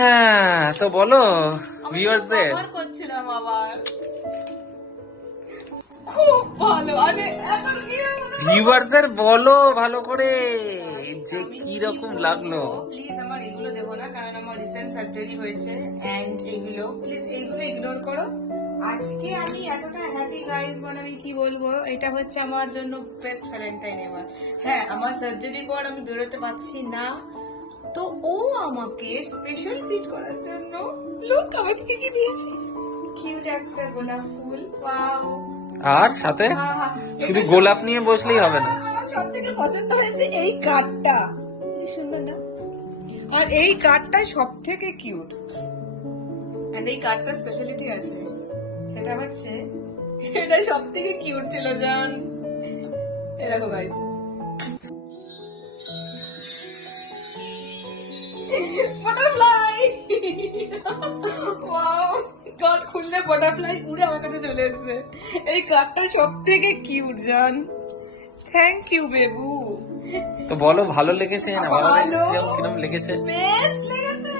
হ্যাঁ, তো বলো ভিউয়ার্সদের। ব্যবহার করছিলাম আবার, খুব ভালো। আরে এত cute! ভিউয়ার্সদের বলো ভালো করে যে আমি কি কি রকম বলবো? লাগলো। প্লিজ আমার এগুলো দেবো না, কারণ আমার রিসেন্ট সার্জারি হয়েছে। এন্ড এইগুলো প্লিজ, এইগুলো ইগনোর করো। আজকে আমি এতটা হ্যাপি গাইজ, মানে আমি কি বলবো, এটা হচ্ছে আমার জন্য বেস্ট ভ্যালেন্টাইন এবার। হ্যাঁ, আমার সার্জারির পর আমি বেরোতে পারছি না, তো ও আমাকে স্পেশাল ট্রিট করার জন্য লোক আমাকে কি কি দিয়েছে, কিউট একটা গোলাপ ফুল। ওয়াও! আর সাথে শুধু গোলাপ নিয়ে বসলেই হবে না। সব থেকে পছন্দ হয়েছে এই কার্ডটা, কি সুন্দর না? আর এই কার্ডটা সব থেকে কিউট। আর এই কার্ডটা স্পেশালিটি আছে, সেটা হচ্ছে এটা সব থেকে কিউট ছিল জান। এই দেখো গাইস, বাটারফ্লাই। ওয়াও! কার্ড খুললে বাটারফ্লাই উড়ে আমার কাছে চলে এসেছে। এই কার্ডটা সব থেকে কিউট জান। থ্যাংক ইউ বেবু। তো বলো ভালো লেগেছে না ভালো ভালো, কিরকম লেগেছে? বেস্ট লেগেছে।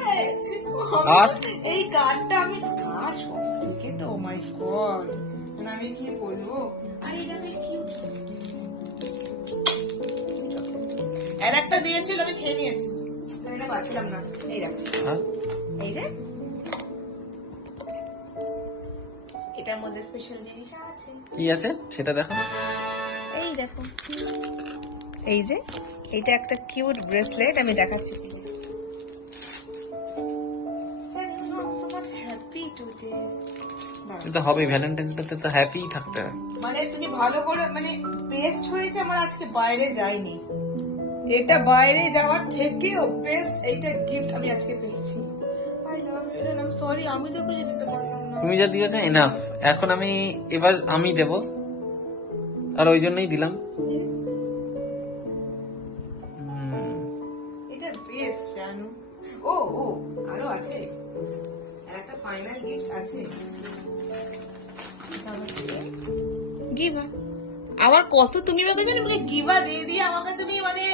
আর এই গানটা আমি আর সব থেকে তো ও মাই গড, মানে আমি কি বলবো। আর এটা আমি কি আর একটা দিয়েছিল, আমি খেয়ে নিয়েছি, আমি এটা পাচ্ছিলাম না। এই দেখো, হ্যাঁ? এই যে এটার মধ্যে স্পেশাল জিনিস আছে। কি আছে সেটা দেখো। এই দেখো, এই যে এটা একটা কিউট ব্রেসলেট, আমি দেখাচ্ছি। এটা হবে ভ্যালেন্টাইন্স ডে তো হ্যাপি থাকতে হয়। মানে তুমি ভালো করে, মানে বেস্ট হয়েছে আমার, আজকে বাইরে যাইনি, এটা বাইরে যাওয়ার থেকেও বেস্ট এইটা গিফট আমি আজকে পেয়েছি। I love you, I am sorry আমি তো কিছু দিতে পারলাম না। তুমি যা দিয়েছো এনাফ, এখন এবার আমি দেব, আর ওই জন্যই দিলাম। এটা বেস্ট জানো। ও ও আরো আছে, আর একটা ফাইনাল গিফট আছে, গিভা। আমার কত তুমি আমাকে জানো, আমাকে গিভা দিয়ে দিয়ে আমাকে তুমি মানে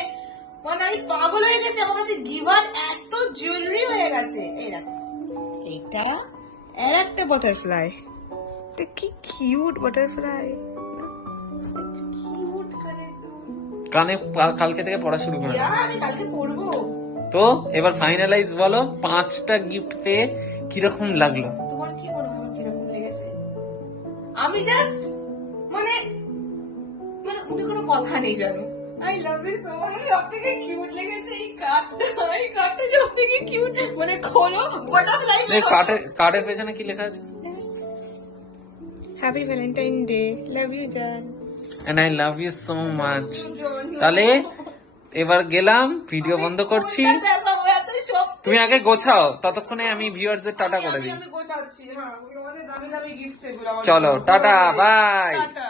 মানে আমি পাগল হয়ে গেছি। আমার কাছে গিভার এত জুয়েলারি হয়ে গেছে। এই দেখো, এইটা আর একটা বাটারফ্লাই, এটা কি কিউট বাটারফ্লাই, কিউট কানে তো। কানে কালকে থেকে পড়া শুরু করে দাও। আমি কালকে পড়বো। তো এবার ফাইনালাইজ বলো, 5টা গিফট পেয়ে কিরকম লাগলো? তোমার কি মনে হয় আমার কিরকম লেগেছে? আমি জাস্ট মানে মানে মুখে কোনো কথা নেই জানো। I love you so much. সব থেকে কিউট লেগেছে এই কার্ডটা, এই কার্ডটা সব থেকে কিউট। মানে খোলো, বাটারফ্লাই কার্ডের পেছনে কি লেখা আছে? Happy Valentine day, love you জান। And I love you so much. তাহলে এবার গেলাম, ভিডিও বন্ধ করছি। তুমি আগে গোছাও, ততক্ষণে আমি ভিউয়ার্সদের টাটা করে দিই। আমি গোছাচ্ছি। হ্যাঁ, অনেক দামি দামি গিফট এগুলো। চলো টাটা, বাই। টাটা।